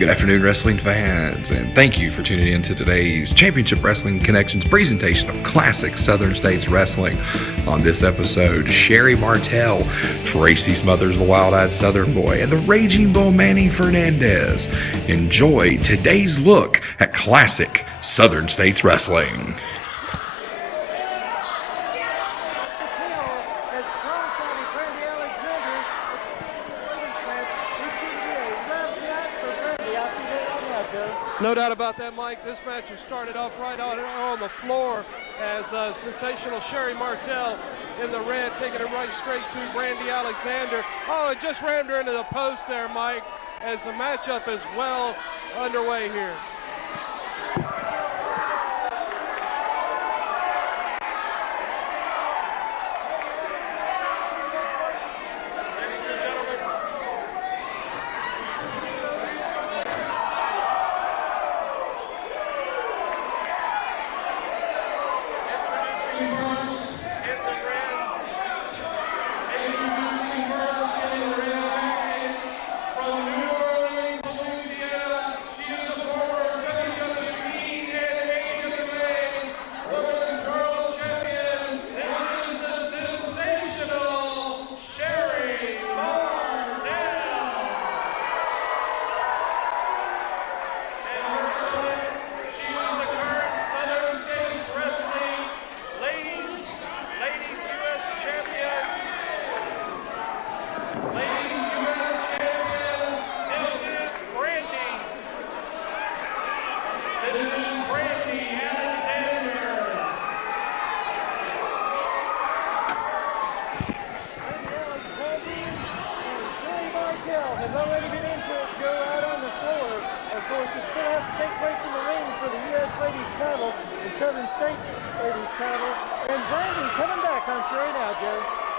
Good afternoon, wrestling fans, and thank you for tuning in to today's Championship Wrestling Connections presentation of classic Southern States Wrestling. On this episode, Sherry Martel, Tracy Smothers, the Wild-Eyed Southern Boy, and the Raging Bull Manny Fernandez. Enjoy today's look at classic Southern States Wrestling. No doubt about that, Mike. This match has started off right on the floor as sensational Sherry Martel in the red, taking it right straight to Brandy Alexander. Oh, it just rammed her into the post there, Mike, as the matchup is well underway here.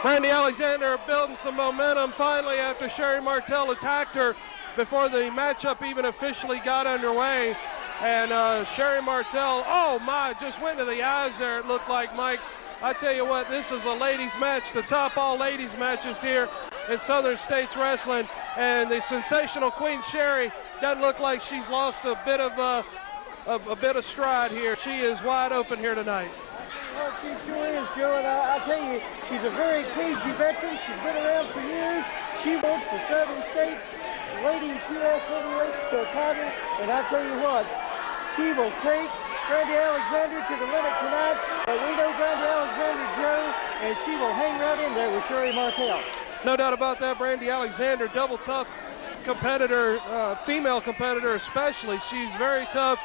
Brandy Alexander building some momentum finally after Sherry Martel attacked her before the matchup even officially got underway. And Sherry Martel, oh my, just went to the eyes there, it looked like, Mike. I tell you what, this is a ladies match, the top all ladies matches here in Southern States Wrestling. And the sensational Queen Sherry doesn't look like she's lost a bit of stride here. She is wide open here tonight. Well, she sure is, Joe, and I tell you, she's a very cagey veteran. She's been around for years. She wants the Southern States ladies U.S. heavyweight title, and I tell you what, she will take Brandy Alexander to the limit tonight. But we know Brandy Alexander, Joe, and she will hang right in there with Sherry Martel. No doubt about that. Brandy Alexander, double tough competitor, female competitor especially. She's very tough,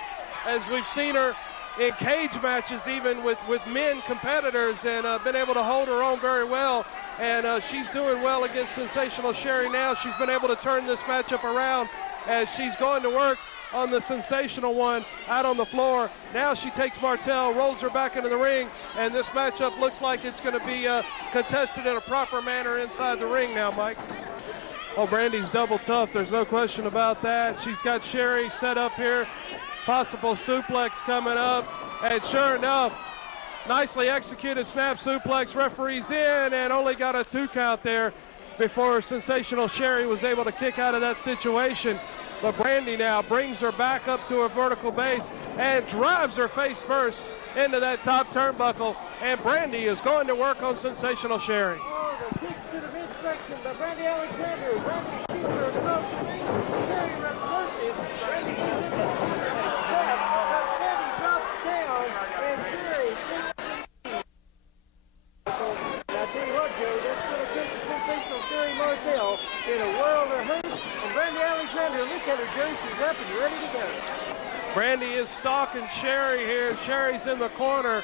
as we've seen her in cage matches, even with men competitors, and been able to hold her own very well. And she's doing well against sensational Sherry now. She's been able to turn this matchup around as she's going to work on the sensational one out on the floor. Now she takes Martel, rolls her back into the ring, and this matchup looks like it's going to be contested in a proper manner inside the ring now, Mike. Oh, Brandy's double tough. There's no question about that. She's got Sherry set up here. Possible suplex coming up, and sure enough, nicely executed snap suplex. Referee's in and only got a 2 count there before sensational Sherry was able to kick out of that situation. But Brandy now brings her back up to a vertical base and drives her face first into that top turnbuckle, and Brandy is going to work on sensational Sherry. Oh, the kicks to the midsection by Brandy Alexander. Brandy keeps her above the ring. Sherry reverses. Brandy gets in there. In a world of hurt, and Brandy Alexander, look at her, Joe, she's up and ready to go. Brandy is stalking Sherry here. Sherry's in the corner,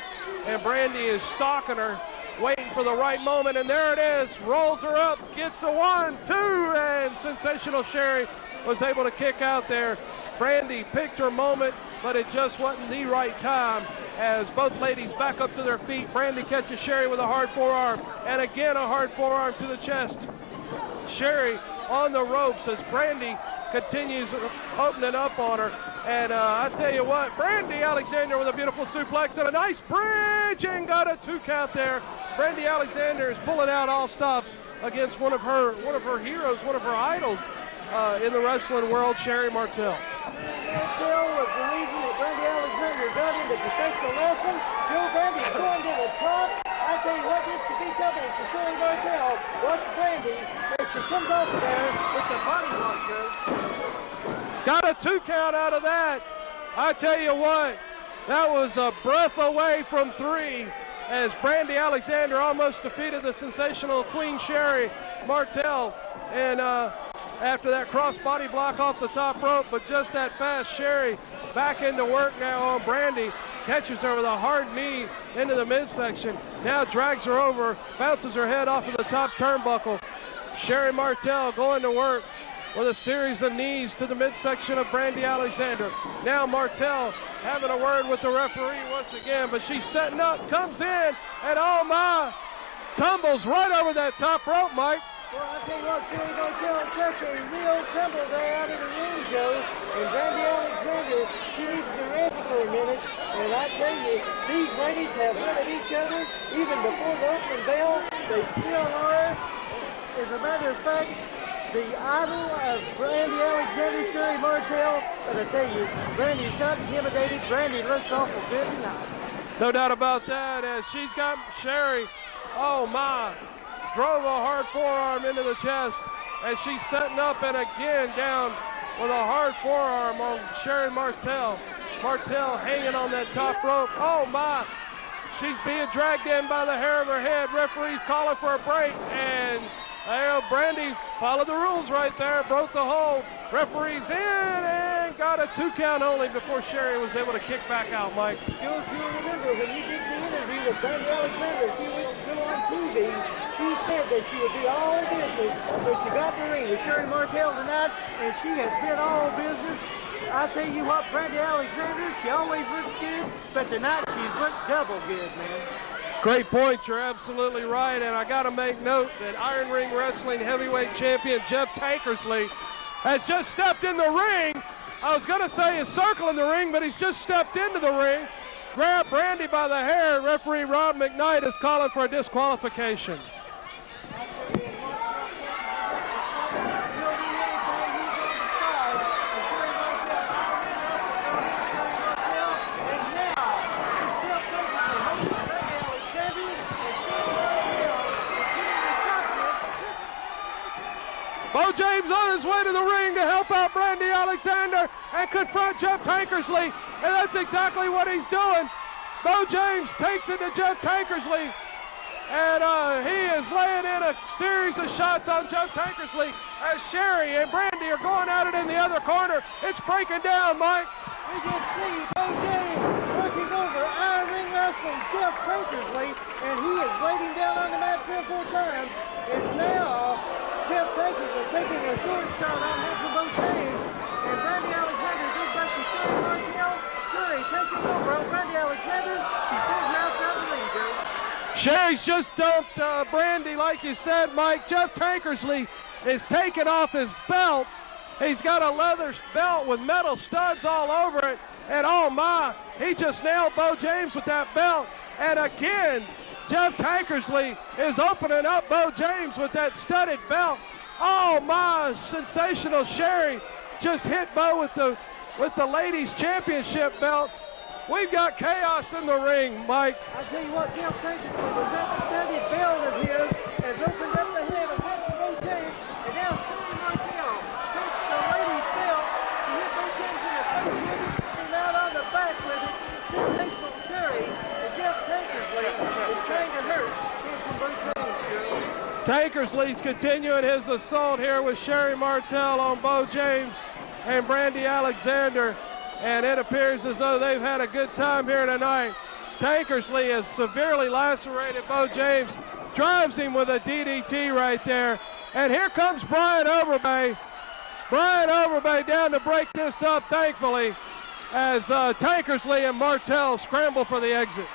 and Brandy is stalking her, waiting for the right moment, and there it is. Rolls her up, gets a 1, 2, and sensational Sherry was able to kick out there. Brandy picked her moment, but it just wasn't the right time. As both ladies back up to their feet, Brandy catches Sherry with a hard forearm, and again a hard forearm to the chest. Sherry on the ropes as Brandy continues opening up on her. And I tell you what, Brandy Alexander with a beautiful suplex and a nice bridge, and got a 2 count there. Brandy Alexander is pulling out all stops against one of her heroes, one of her idols, in the wrestling world, Sherry Martel. Martel was the reason that Brandy Alexander got into professional wrestling. Joe Brandy's going to the top. I tell you what, this could be trouble for Sherry Martel. Watch Brandy as she comes off of there with the body block, Joe. Got a 2 count out of that. I tell you what, that was a breath away from 3 as Brandy Alexander almost defeated the sensational Queen Sherry Martel. And after that cross body block off the top rope, but just that fast, Sherry back into work now on Brandy. Catches her with a hard knee into the midsection. Now drags her over, bounces her head off of the top turnbuckle. Sherry Martel going to work with a series of knees to the midsection of Brandy Alexander. Now Martel having a word with the referee once again, but she's setting up, comes in, and oh my, tumbles right over that top rope, Mike. Well, I tell you what, Sherry Martel took a real tumble there out of the ring, Joe. And Brandy Alexander, she needs to rest for a minute. And I tell you, these ladies have won at each other even before the opening bell. They still are. As a matter of fact, the idol of Brandy Alexander, Sherry Martel. But I tell you, Brandy's not intimidated. Brandy looks awful good tonight. No doubt about that, as she's got Sherry, oh my, drove a hard forearm into the chest as she's setting up and again down with a hard forearm on Sherry Martel. Martel hanging on that top rope. Oh my, she's being dragged in by the hair of her head. Referee's calling for a break, and Brandy followed the rules right there, broke the hold. Referee's in and got a 2 count only before Sherry was able to kick back out, Mike. Joe, if you remember when you did the interview with Brandy Alexander, she was still on TV. She said that she would be all business when she got in the ring with Sherry Martel tonight, and she has been all business. I tell you what, Brandy Alexander, she always looks good, but tonight she's looked double good, man. Great point, you're absolutely right, and I got to make note that Iron Ring Wrestling Heavyweight Champion Jeff Tankersley has just stepped in the ring. I was going to say he's circling the ring, but he's just stepped into the ring, grabbed Brandy by the hair. Referee Rob McKnight is calling for a disqualification. Bo James on his way to the ring to help out Brandy Alexander and confront Jeff Tankersley, and that's exactly what he's doing. Bo James takes it to Jeff Tankersley, and he is laying in a series of shots on Jeff Tankersley as Sherry and Brandy are going at it in the other corner. It's breaking down, Mike. We just see Bo James working over Iron Ring Wrestling Jeff Tankersley, and he is waiting down on the mat several times. And now Jeff Tankersley taking a short shot on Hanson Bo James, and Brandy Alexander goes back to Sherry Martel. Sherry taking over on Brandy Alexander. She sends her outside the ring, Joe. Sherry's just dumped Brandy, like you said, Mike. Jeff Tankersley is taking off his belt. He's got a leather belt with metal studs all over it. And oh my, he just nailed Bo James with that belt. And again, Jeff Tankersley is opening up Bo James with that studded belt. Oh my, sensational. Sherry just hit Bo with the ladies championship belt. We've got chaos in the ring, Mike. I tell you what, Jeff Tankersley with that studded belt of his has opened up the head of Hanson Bo James, and now Sherry Martel takes the ladies belt. She hit Bo James in the face with it, and out on the back with it. Sensational Sherry, and Jeff Tankersley is trying to hurt Hanson Bo James, Joe. Tankersley's continuing his assault here with Sherry Martel on Bo James and Brandy Alexander, and it appears as though they've had a good time here tonight. Tankersley has severely lacerated Bo James, drives him with a DDT right there, and here comes Brian Overbay. Brian Overbay down to break this up, thankfully, as Tankersley and Martel scramble for the exit.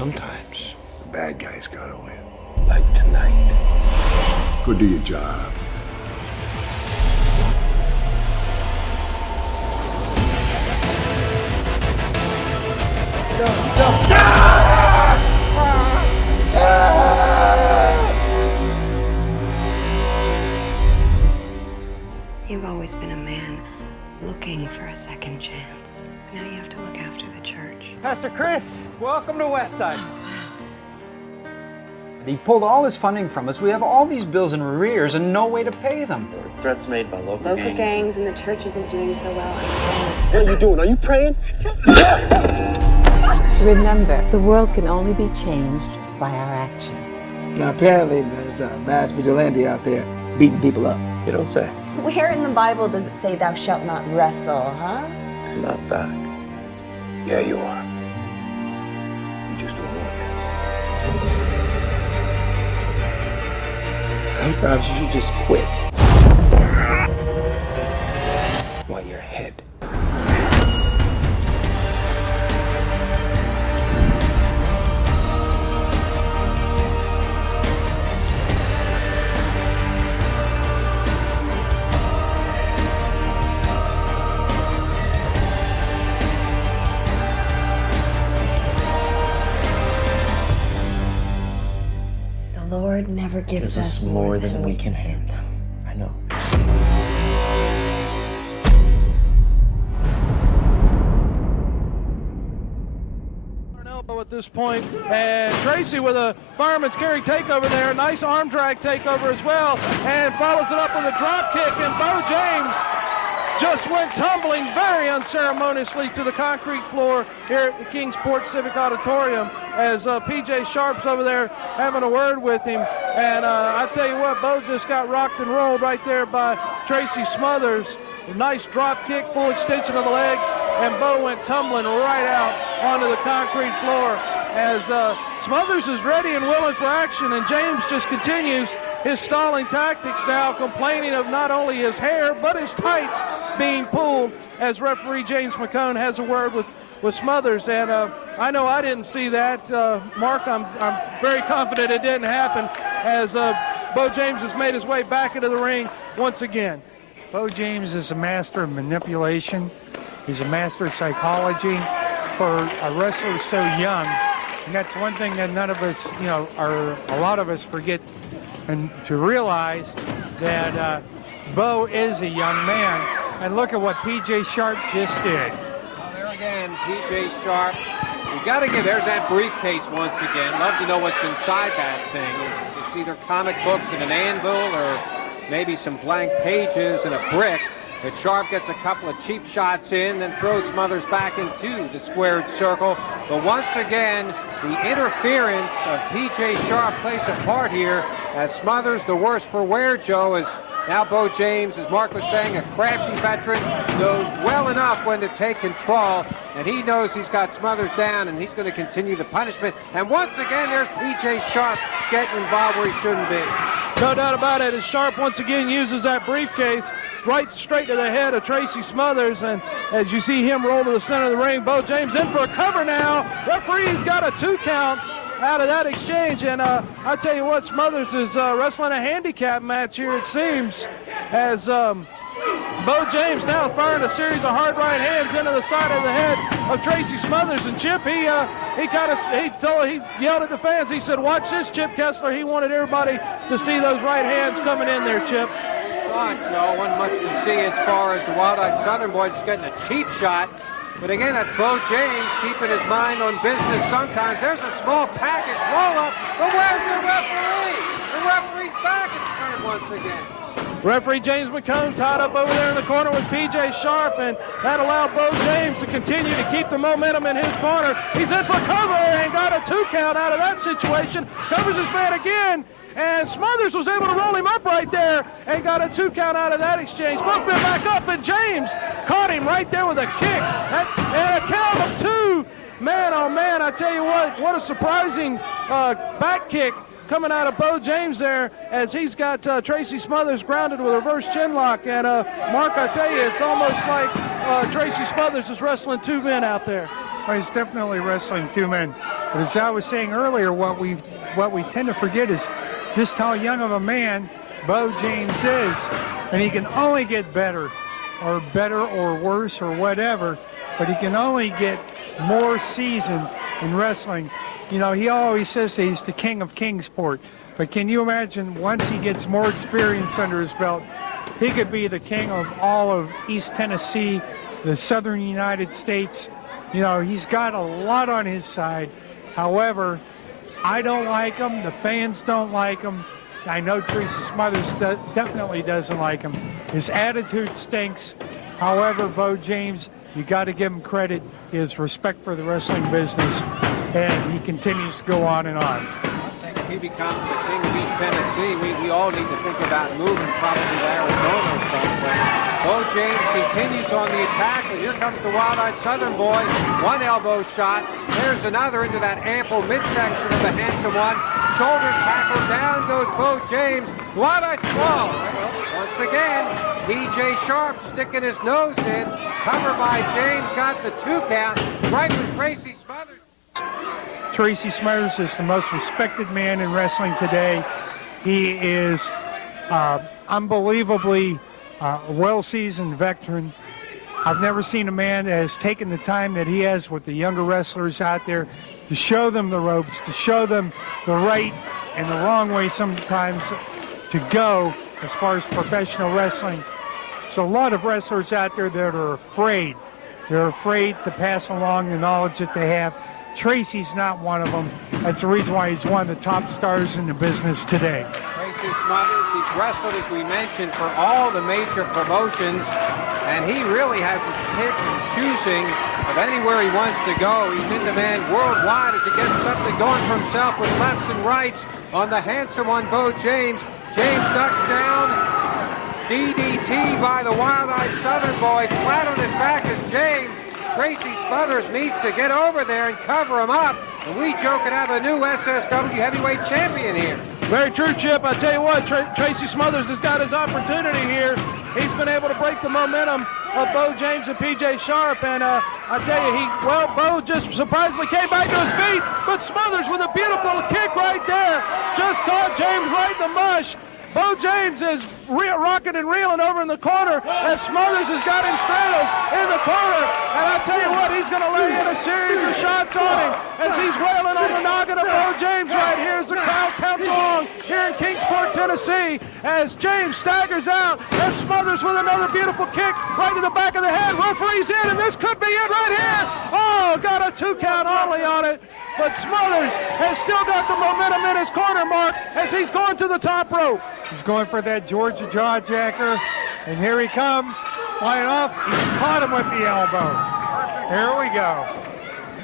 Sometimes the bad guys gotta win. Like tonight. Go do your job. You've always been a man looking for a second chance. Now you have to look after the church. Pastor Chris, welcome to Westside. He pulled all his funding from us. We have all these bills in arrears and no way to pay them. There were threats made by local gangs and the church isn't doing so well. What are you doing? Are you praying? Remember, the world can only be changed by our action. Now, apparently, there's a mass vigilante out there beating people up. You don't say. Where in the Bible does it say thou shalt not wrestle, huh? I'm not back. Yeah, you are. You just don't know it. Sometimes you should just quit while you're ahead. The Lord never gives us more than we can handle. I know. At this point, and Tracy with a fireman's carry takeover there, nice arm drag takeover as well, and follows it up with a drop kick, and Bo James just went tumbling very unceremoniously to the concrete floor here at the Kingsport Civic Auditorium as PJ Sharp's over there having a word with him. And I tell you what, Bo just got rocked and rolled right there by Tracy Smothers. A nice drop kick, full extension of the legs, and Bo went tumbling right out onto the concrete floor as Smothers is ready and willing for action, and James just continues his stalling tactics now, complaining of not only his hair but his tights being pulled as referee James McCone has a word with Smothers. And I know I didn't see that. Mark, I'm very confident it didn't happen as Bo James has made his way back into the ring once again. Bo James is a master of manipulation. He's a master of psychology for a wrestler so young. And that's one thing that none of us, a lot of us forget and to realize that Bo is a young man. And look at what PJ Sharp just did. Well, there again, PJ Sharp. You got to give, there's that briefcase once again. Love to know what's inside that thing. It's either comic books and an anvil or maybe some blank pages and a brick. But Sharp gets a couple of cheap shots in and throws Smothers back into the squared circle. But once again, the interference of P.J. Sharp plays a part here as Smothers, the worse for wear, Joe, is now Bo James, as Mark was saying, a crafty veteran, knows well enough when to take control, and he knows he's got Smothers down, and he's going to continue the punishment. And once again, there's P.J. Sharp getting involved where he shouldn't be. No doubt about it, as Sharp once again uses that briefcase right straight to the head of Tracy Smothers, and as you see him roll to the center of the ring, Bo James in for a cover now. Referee's got a 2 count out of that exchange, and I tell you what, Smothers is wrestling a handicap match here, it seems, as Bo James now firing a series of hard right hands into the side of the head of Tracy Smothers. And Chip, he yelled at the fans. He said, "Watch this, Chip Kessler." He wanted everybody to see those right hands coming in there, Chip. Saw it, Joe. Wasn't much to see as far as the Wild-Eyed Southern boys just getting a cheap shot. But again, that's Bo James keeping his mind on business sometimes. There's a small package roll-up, but where's the referee? The referee's back at the turn once again. Referee James McCone tied up over there in the corner with P.J. Sharp, and that allowed Bo James to continue to keep the momentum in his corner. He's in for cover and got a 2 count out of that situation. Covers his man again, and Smothers was able to roll him up right there and got a 2 count out of that exchange. Bookman back up, and James caught him right there with a kick. And a count of 2. Man, oh man, I tell you what a surprising back kick coming out of Bo James there, as he's got Tracy Smothers grounded with a reverse chin lock. And Mark, I tell you, it's almost like Tracy Smothers is wrestling 2 men out there. Well, it's definitely wrestling two men. But as I was saying earlier, what we tend to forget is just how young of a man Bo James is, and he can only get better or worse or whatever, but he can only get more seasoned in wrestling. You know, he always says that he's the king of Kingsport, but can you imagine once he gets more experience under his belt, he could be the king of all of East Tennessee, the southern United States. You know, he's got a lot on his side. However, I don't like him. The fans don't like him. I know Tracy Smothers definitely doesn't like him. His attitude stinks. However, Bo James, you got to give him credit. He has respect for the wrestling business, and he continues to go on and on. I think if he becomes the king of East Tennessee, we all need to think about moving probably to Arizona or someplace. Bo James continues on the attack, and here comes the wild-eyed Southern boy. One elbow shot. There's another into that ample midsection of the handsome one. Shoulder tackle, down goes Bo James. Wild-eyed fall. Once again, P.J. Sharp sticking his nose in. Cover by James, got the 2 count. Right with Tracy Smothers. Tracy Smothers is the most respected man in wrestling today. He is unbelievably a well-seasoned veteran. I've never seen a man that has taken the time that he has with the younger wrestlers out there to show them the ropes, to show them the right and the wrong way sometimes to go as far as professional wrestling. There's a lot of wrestlers out there that are afraid. They're afraid to pass along the knowledge that they have. Tracy's not one of them. That's the reason why he's one of the top stars in the business today. Tracy Smothers, he's wrestled, as we mentioned, for all the major promotions, and he really has his pick and choosing of anywhere he wants to go. He's in demand worldwide as he gets something going for himself with lefts and rights on the handsome one, Bo James. James ducks down. DDT by the wild-eyed Southern boy. Flat on his back is James. Tracy Smothers needs to get over there and cover him up. And we joke and have a new SSW heavyweight champion here. Very true, Chip. I tell you what, Tracy Smothers has got his opportunity here. He's been able to break the momentum of Bo James and P.J. Sharp. And I tell you, Bo just surprisingly came back to his feet. But Smothers with a beautiful kick right there just caught James right in the mush. Bo James is rocking and reeling over in the corner as Smothers has got him straddled in the corner. And I tell you what, he's going to lay in a series of shots on him as he's wailing on the noggin of Bo James right here as the crowd counts along here in Kingsport, Tennessee, as James staggers out and Smothers with another beautiful kick right to the back of the head. Referee's in, and this could be it right here. Oh, got a 2 count only on it. But Smothers has still got the momentum in his corner, Mark, as he's going to the top rope. He's going for that Georgia jawjacker, and here he comes, flying off. He's caught him with the elbow. Here we go.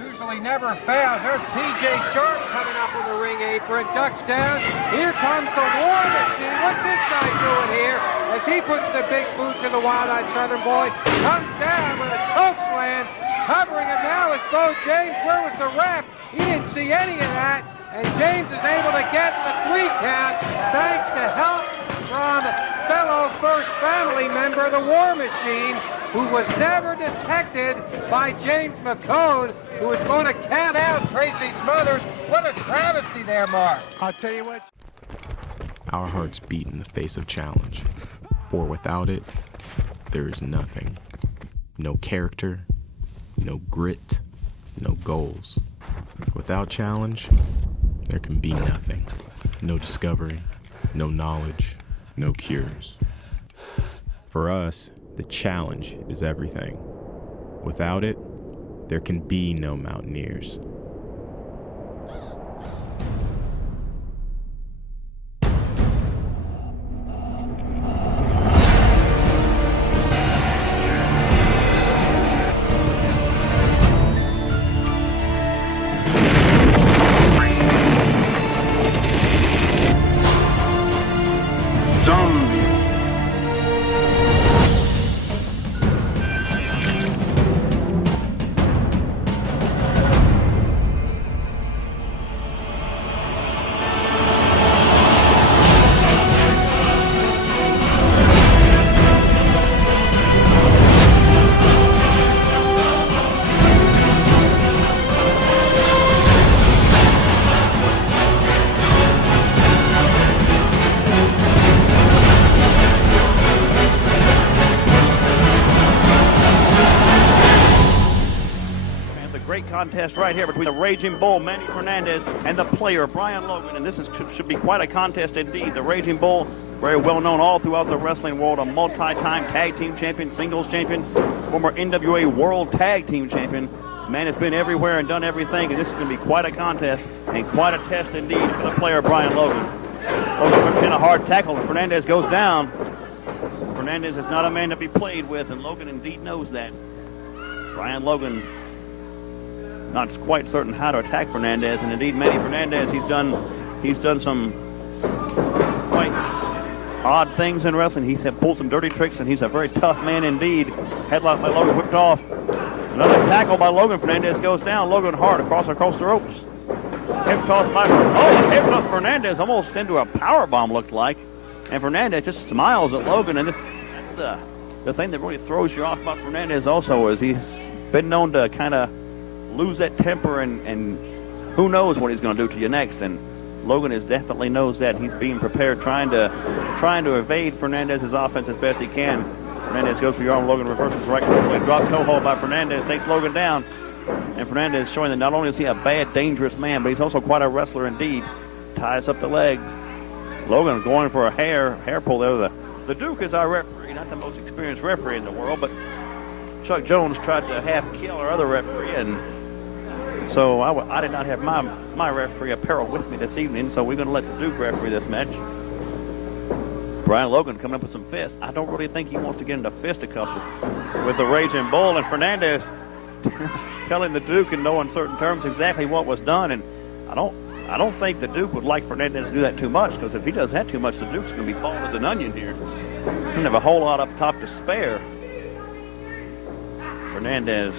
Usually never fails. There's P.J. Sharp coming up with the ring apron, ducks down. Here comes the War Machine. What's this guy doing here? As he puts the big boot to the wild-eyed Southern boy, comes down with a choke slam. Covering him now is Bo James. Where was the ref? He didn't see any of that. And James is able to get the 3 count thanks to help from fellow First Family member, the War Machine, who was never detected by James McCone, who was going to count out Tracy Smothers. What a travesty there, Mark. I'll tell you what. Our hearts beat in the face of challenge, for without it, there is nothing. No character, no grit, no goals. Without challenge, there can be nothing. No discovery, no knowledge, no cures. For us, the challenge is everything. Without it, there can be no mountaineers. contest right here between the Raging Bull, Manny Fernandez, and the player, Brian Logan. And this should be quite a contest indeed. The Raging Bull, very well known all throughout the wrestling world, a multi-time tag team champion, singles champion, former NWA World Tag Team Champion. Man has been everywhere and done everything, and this is going to be quite a contest and quite a test indeed for the player, Brian Logan. Logan puts in a hard tackle, and Fernandez goes down. Fernandez is not a man to be played with, and Logan indeed knows that. Brian Logan not quite certain how to attack Fernandez, and indeed Manny Fernandez, he's done some quite odd things in wrestling. He's pulled some dirty tricks, and he's a very tough man indeed. Headlock by Logan, whipped off. Another tackle by Logan. Fernandez goes down. Logan hard across the ropes. Hip toss by hip toss Fernandez almost into a power bomb looked like, and Fernandez just smiles at Logan. And that's the thing that really throws you off about Fernandez also is he's been known to kind of lose that temper, and who knows what he's going to do to you next. And Logan definitely knows that. He's being prepared, trying to evade Fernandez's offense as best he can. Fernandez goes for your arm. Logan reverses right quickly. Drop toe hold by Fernandez. Takes Logan down. And Fernandez showing that not only is he a bad, dangerous man, but he's also quite a wrestler indeed. Ties up the legs. Logan going for a hair pull there. The Duke is our referee, not the most experienced referee in the world, but Chuck Jones tried to half kill our other referee, and so I did not have my referee apparel with me this evening, so we're going to let the Duke referee this match. Brian Logan coming up with some fists. I don't really think he wants to get into fisticuffs with the Raging Bull, and Fernandez telling the Duke in no uncertain terms exactly what was done. And I don't think the Duke would like Fernandez to do that too much, because if he does that too much, the Duke's going to be bald as an onion here. He doesn't have a whole lot up top to spare. Fernandez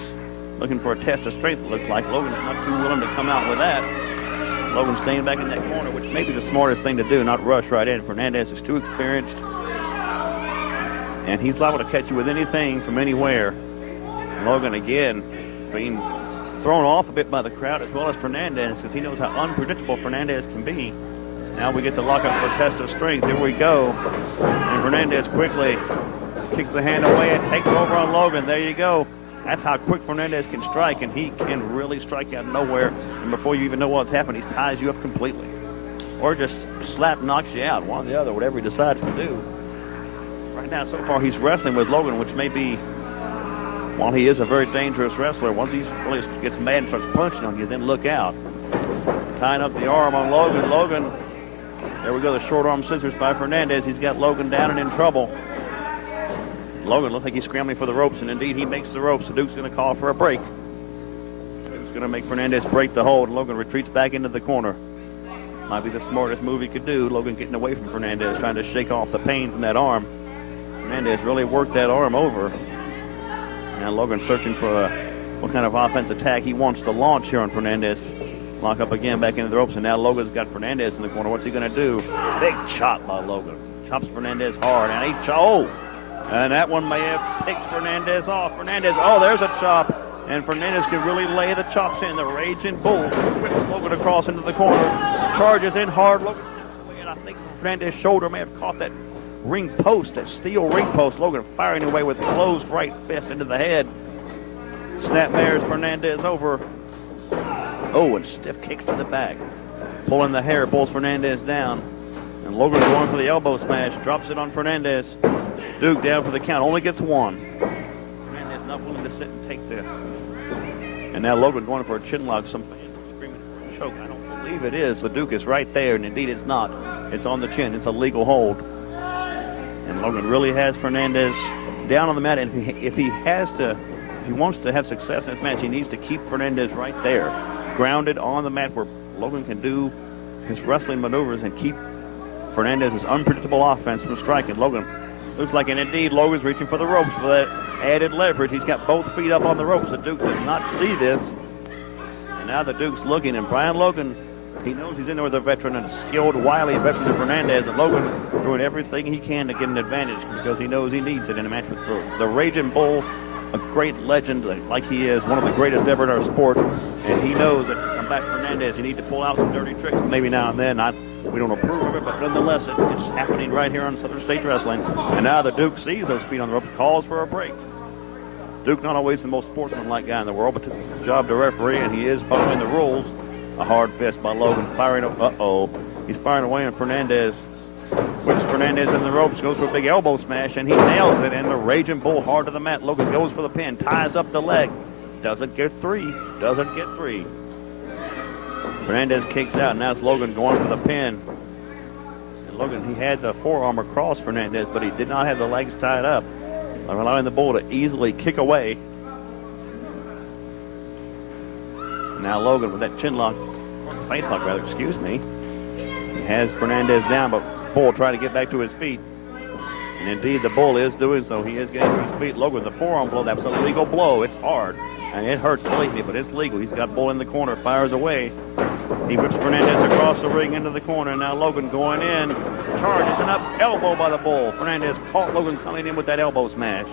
looking for a test of strength, it looks like. Logan's not too willing to come out with that. Logan staying back in that corner, which may be the smartest thing to do, not rush right in. Fernandez is too experienced, and he's liable to catch you with anything from anywhere. Logan again being thrown off a bit by the crowd as well as Fernandez, because he knows how unpredictable Fernandez can be. Now we get the lock up for a test of strength. Here we go. And Fernandez quickly kicks the hand away and takes over on Logan. There you go. That's how quick Fernandez can strike, and he can really strike out of nowhere. And before you even know what's happened, he ties you up completely. Or just knocks you out, one or the other, whatever he decides to do. Right now, so far, he's wrestling with Logan, which may be, while he is a very dangerous wrestler, once he really gets mad and starts punching on you, then look out. Tying up the arm on Logan. Logan, there we go, the short arm scissors by Fernandez. He's got Logan down and in trouble. Logan looks like he's scrambling for the ropes, and indeed he makes the ropes. The Duke's going to call for a break. Duke's going to make Fernandez break the hold. Logan retreats back into the corner. Might be the smartest move he could do. Logan getting away from Fernandez, trying to shake off the pain from that arm. Fernandez really worked that arm over. Now Logan searching for what kind of offense attack he wants to launch here on Fernandez. Lock up again back into the ropes, and now Logan's got Fernandez in the corner. What's he going to do? Big chop by Logan. Chops Fernandez hard, and and that one may have picked Fernandez off. Fernandez, there's a chop. And Fernandez can really lay the chops in. The Raging Bull whips Logan across into the corner. Charges in hard. Logan steps away, and I think Fernandez's shoulder may have caught that ring post, that steel ring post. Logan firing away with closed right fist into the head. Snapmares Fernandez over. And stiff kicks to the back. Pulling the hair, pulls Fernandez down. And Logan going for the elbow smash. Drops it on Fernandez. Duke down for the count. Only gets one. Fernandez not willing to sit and take the... And now Logan going for a chin lock. Some fans screaming for a choke. I don't believe it is. The Duke is right there, and indeed it's not. It's on the chin. It's a legal hold. And Logan really has Fernandez down on the mat. And if he wants to have success in this match, he needs to keep Fernandez right there, grounded on the mat, where Logan can do his wrestling maneuvers and keep Fernandez's unpredictable offense from striking. Logan looks like, and indeed Logan's reaching for the ropes for that added leverage. He's got both feet up on the ropes. The Duke does not see this. And now the Duke's looking, and Brian Logan, he knows he's in there with a veteran, and a skilled, wily veteran of Fernandez, and Logan doing everything he can to get an advantage because he knows he needs it in a match with the Raging Bull, a great legend like he is, one of the greatest ever in our sport, and he knows that to come back Fernandez, you need to pull out some dirty tricks maybe now and then. We don't approve of it, but nonetheless, it's happening right here on Southern States Wrestling. And now the Duke sees those feet on the ropes, calls for a break. Duke not always the most sportsmanlike guy in the world, but took his job to referee, and he is following the rules. A hard fist by Logan, firing. He's firing away on Fernandez. Whips Fernandez in the ropes, goes for a big elbow smash, and he nails it. And the Raging Bull hard to the mat. Logan goes for the pin, ties up the leg, doesn't get three. Fernandez kicks out. Now it's Logan going for the pin. And Logan, he had the forearm across Fernandez, but he did not have the legs tied up, allowing the Bull to easily kick away. Now Logan with that chin lock, face lock rather, excuse me. He has Fernandez down, but Bull trying to get back to his feet. And indeed, the Bull is doing so. He is getting to his feet. Logan, the forearm blow, that's a legal blow. It's hard, and it hurts, believe me, but it's legal. He's got Bull in the corner, fires away. He whips Fernandez across the ring into the corner. Now Logan going in, charges, and up elbow by the Bull. Fernandez caught Logan coming in with that elbow smash.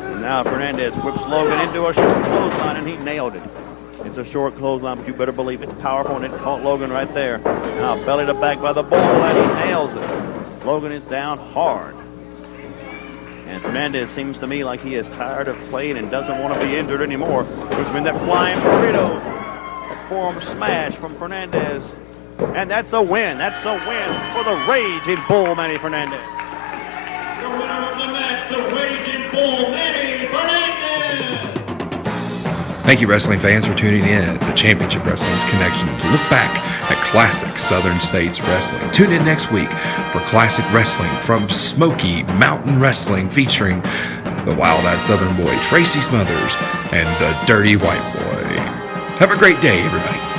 And now Fernandez whips Logan into a short clothesline, and he nailed it. It's a short clothesline, but you better believe it's powerful, and it caught Logan right there. Now belly to back by the Bull, and he nails it. Logan is down hard. And Fernandez seems to me like he is tired of playing and doesn't want to be injured anymore. There's been that flying burrito, that forearm smash from Fernandez. And that's a win. That's a win for the Raging Bull, Manny Fernandez. The winner of the match, the Raging Bull, Manny Fernandez. Thank you, wrestling fans, for tuning in to Championship Wrestling's Connection to look back at classic Southern States wrestling. Tune in next week for classic wrestling from Smoky Mountain Wrestling, featuring the wild-eyed Southern boy Tracy Smothers and the Dirty White Boy. Have a great day, everybody.